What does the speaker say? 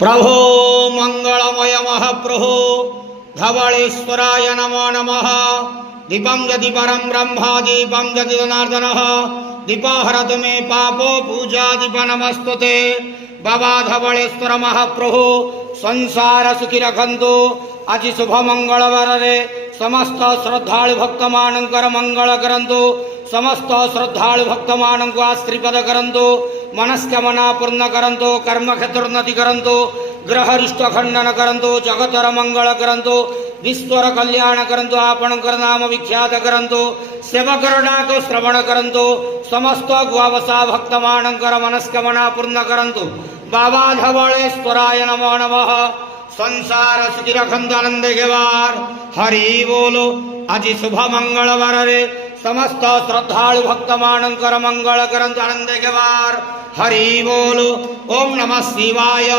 प्रभो मंगलमय महाप्रभो धवलेश्वराय नमो नमः। दीपं यदि परं ब्रह्म दीपं यदि जनार्दनः दीपहरतु मे पापो पूजा दीप नमस्तुते। बाबा धवलेश्वर महाप्रभु संसार सुखी रखंतु। आज शुभ मंगलवार रे समस्त श्रद्धालु भक्त मानकर मंगल करंतु। समस्त श्रद्धालु भक्त मान को आश्रीपद करंतु। मनस्कामना पूर्ण करंतु। कर्म क्षेत्रोन्नति करंतु। ग्रह रिष्ट खंडन करंतु। जगतर मंगल करंतु। विश्वर कल्याण करंतु। आपणकर नाम विख्यात करंतु। सेवकर डाक श्रवण करंतु। समस्त गुआवसा भक्त मानकर मनस्कामना पूर्ण करंतु। बाबा धवलेश्वराय नमो नमः। संसार सुखी रखंतु आनंद गेवार। हरि बोलो। आज शुभ मंगलवार रे समस्त श्रद्धालु भक्त मानकर मंगल करंतु आनंद गेवार। हरि बोलो। ओम नमः शिवाय।